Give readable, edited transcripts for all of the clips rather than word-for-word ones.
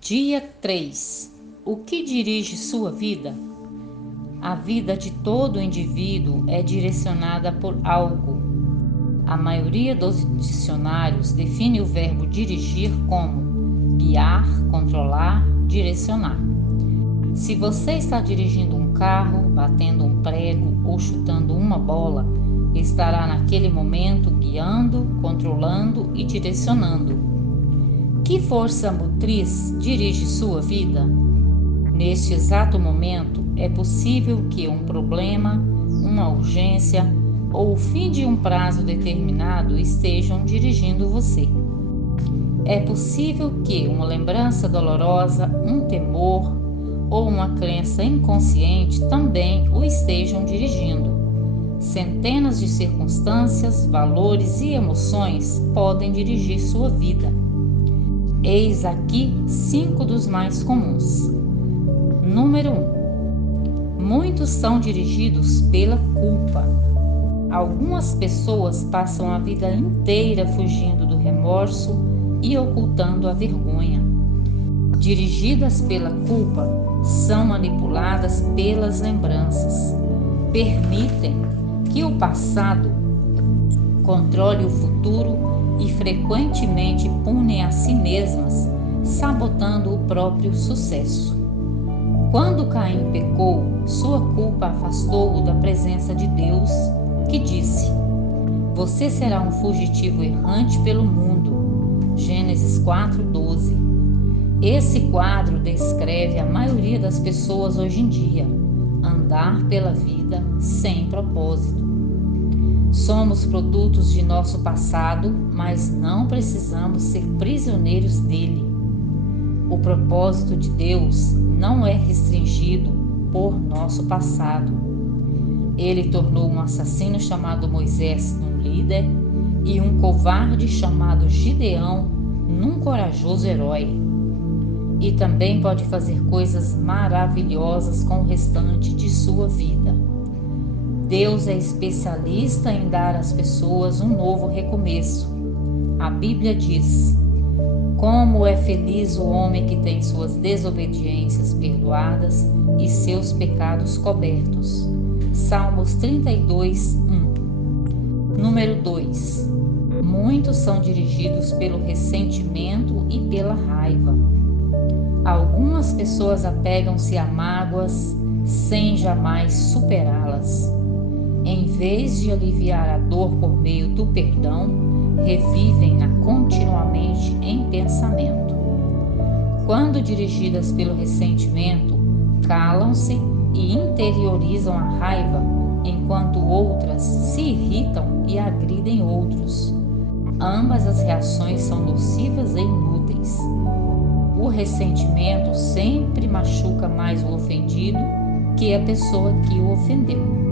Dia 3. O que dirige sua vida? A vida de todo indivíduo é direcionada por algo. A maioria dos dicionários define o verbo dirigir como guiar, controlar, direcionar. Se você está dirigindo um carro, batendo um prego ou chutando uma bola, estará naquele momento guiando, controlando e direcionando. Que força motriz dirige sua vida? Neste exato momento, é possível que um problema, uma urgência ou o fim de um prazo determinado estejam dirigindo você. É possível que uma lembrança dolorosa, um temor ou uma crença inconsciente também o estejam dirigindo. Centenas de circunstâncias, valores e emoções podem dirigir sua vida. Eis aqui 5 dos mais comuns. Número 1. Muitos são dirigidos pela culpa. Algumas pessoas passam a vida inteira fugindo do remorso e ocultando a vergonha. Dirigidas pela culpa, são manipuladas pelas lembranças. Permitem que o passado controle o futuro e frequentemente punem a si mesmas, sabotando o próprio sucesso. Quando Caim pecou, sua culpa afastou-o da presença de Deus, que disse: "Você será um fugitivo errante pelo mundo." Gênesis 4:12. Esse quadro descreve a maioria das pessoas hoje em dia: andar pela vida sem propósito. Somos produtos de nosso passado, mas não precisamos ser prisioneiros dele. O propósito de Deus não é restringido por nosso passado. Ele tornou um assassino chamado Moisés num líder e um covarde chamado Gideão num corajoso herói. E também pode fazer coisas maravilhosas com o restante de sua vida. Deus é especialista em dar às pessoas um novo recomeço. A Bíblia diz: "Como é feliz o homem que tem suas desobediências perdoadas e seus pecados cobertos." Salmos 32:1. Número 2. Muitos são dirigidos pelo ressentimento e pela raiva. Algumas pessoas apegam-se a mágoas sem jamais superá-las. Em vez de aliviar a dor por meio do perdão, revivem-na continuamente em pensamento. Quando dirigidas pelo ressentimento, calam-se e interiorizam a raiva, enquanto outras se irritam e agridem outros. Ambas as reações são nocivas e inúteis. O ressentimento sempre machuca mais o ofendido que a pessoa que o ofendeu.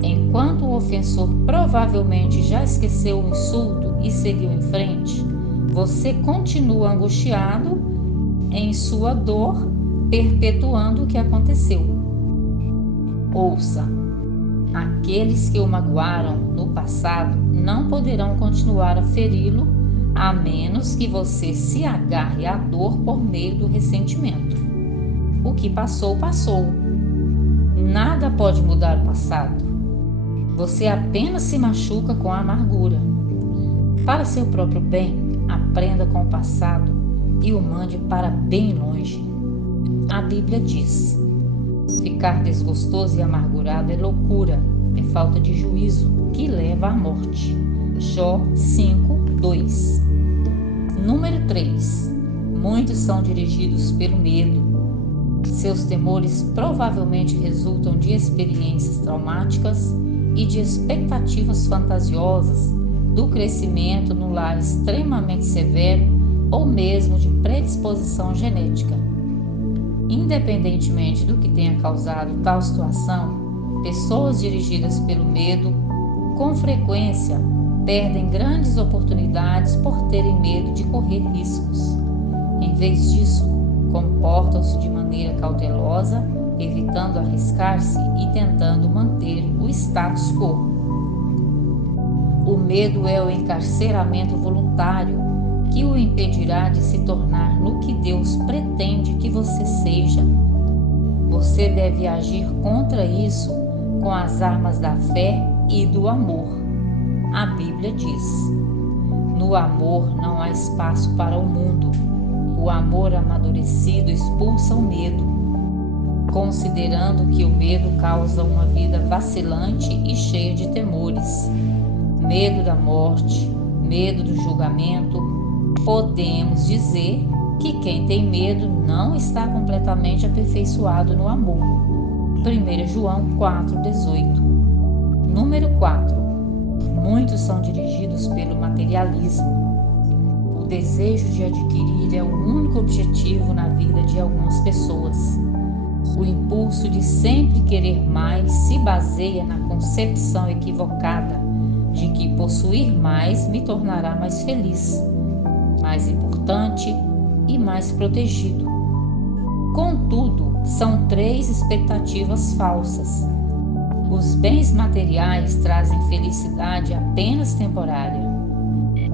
Enquanto o ofensor provavelmente já esqueceu o insulto e seguiu em frente, você continua angustiado em sua dor, perpetuando o que aconteceu. Ouça: aqueles que o magoaram no passado não poderão continuar a feri-lo, a menos que você se agarre à dor por meio do ressentimento. O que passou, passou. Nada pode mudar o passado. Você apenas se machuca com a amargura. Para seu próprio bem, aprenda com o passado e o mande para bem longe. A Bíblia diz: "Ficar desgostoso e amargurado é loucura, é falta de juízo que leva à morte." Jó 5:2. Número 3. Muitos são dirigidos pelo medo. Seus temores provavelmente resultam de experiências traumáticas e de expectativas fantasiosas, do crescimento no lar extremamente severo ou mesmo de predisposição genética. Independentemente do que tenha causado tal situação, pessoas dirigidas pelo medo, com frequência, perdem grandes oportunidades por terem medo de correr riscos. Em vez disso, comportam-se de maneira cautelosa, evitando arriscar-se e tentando manter o status quo. O medo é o encarceramento voluntário que o impedirá de se tornar no que Deus pretende deve agir contra isso com as armas da fé e do amor. A Bíblia diz: no amor não há espaço para o mundo. O amor amadurecido expulsa o medo, considerando que o medo causa uma vida vacilante e cheia de temores. Medo da morte, medo do julgamento. Podemos dizer que quem tem medo não está completamente aperfeiçoado no amor. 1 João 4,18. Número 4. Muitos são dirigidos pelo materialismo. O desejo de adquirir é o único objetivo na vida de algumas pessoas. O impulso de sempre querer mais se baseia na concepção equivocada de que possuir mais me tornará mais feliz, mais importante e mais protegido. Contudo, são 3 expectativas falsas. Os bens materiais trazem felicidade apenas temporária.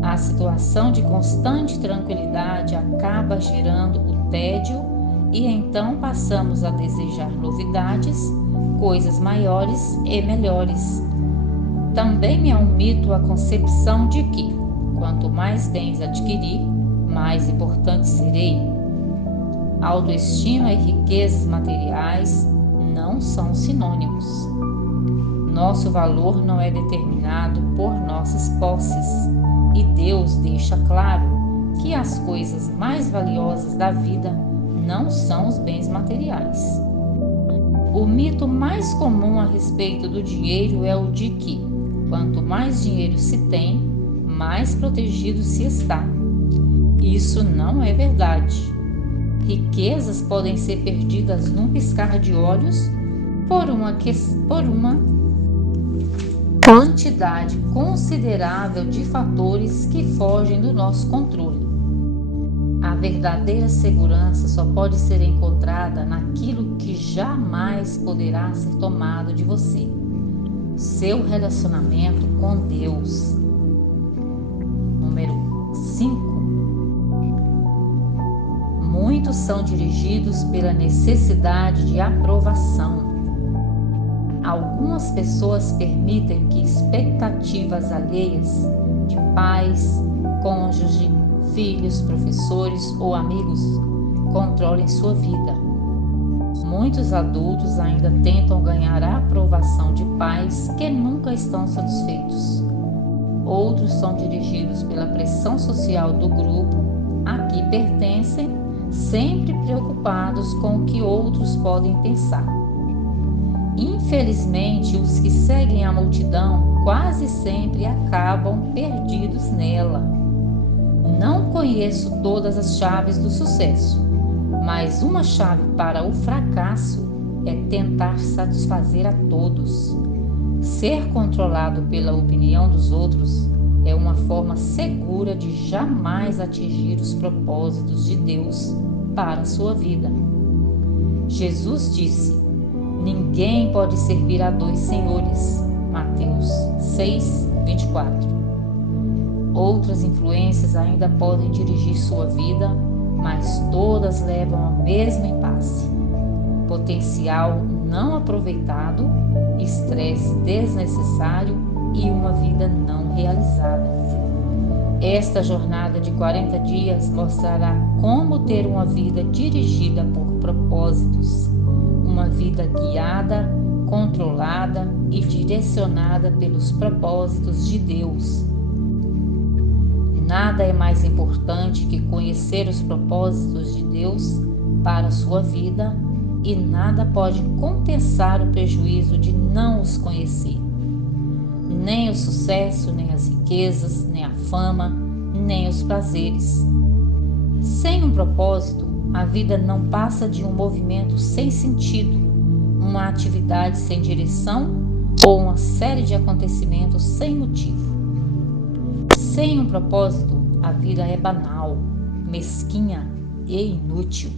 A situação de constante tranquilidade acaba gerando o tédio e então passamos a desejar novidades, coisas maiores e melhores. Também é um mito a concepção de que, quanto mais bens adquirir, mais importante serei. Autoestima e riquezas materiais não são sinônimos. Nosso valor não é determinado por nossas posses, e Deus deixa claro que as coisas mais valiosas da vida não são os bens materiais. O mito mais comum a respeito do dinheiro é o de que, quanto mais dinheiro se tem, mais protegido se está. Isso não é verdade. Riquezas podem ser perdidas num piscar de olhos por uma quantidade considerável de fatores que fogem do nosso controle. A verdadeira segurança só pode ser encontrada naquilo que jamais poderá ser tomado de você: seu relacionamento com Deus. Número 5. Muitos são dirigidos pela necessidade de aprovação. Algumas pessoas permitem que expectativas alheias de pais, cônjuge, filhos, professores ou amigos controlem sua vida. Muitos adultos ainda tentam ganhar a aprovação de pais que nunca estão satisfeitos. Outros são dirigidos pela pressão social do grupo a que pertencem, sempre preocupados com o que outros podem pensar. Infelizmente, os que seguem a multidão quase sempre acabam perdidos nela. Não conheço todas as chaves do sucesso, mas uma chave para o fracasso é tentar satisfazer a todos. Ser controlado pela opinião dos outros é uma forma segura de jamais atingir os propósitos de Deus para a sua vida. Jesus disse: ninguém pode servir a 2 senhores. Mateus 6:24. Outras influências ainda podem dirigir sua vida, mas todas levam ao mesmo impasse: potencial não aproveitado, estresse desnecessário e uma vida não realizada. Esta jornada de 40 dias mostrará como ter uma vida dirigida por propósitos, uma vida guiada, controlada e direcionada pelos propósitos de Deus. Nada é mais importante que conhecer os propósitos de Deus para a sua vida, e nada pode compensar o prejuízo de não os conhecer. Nem o sucesso, nem as riquezas, nem a fama, nem os prazeres. Sem um propósito, a vida não passa de um movimento sem sentido, uma atividade sem direção ou uma série de acontecimentos sem motivo. Sem um propósito, a vida é banal, mesquinha e inútil.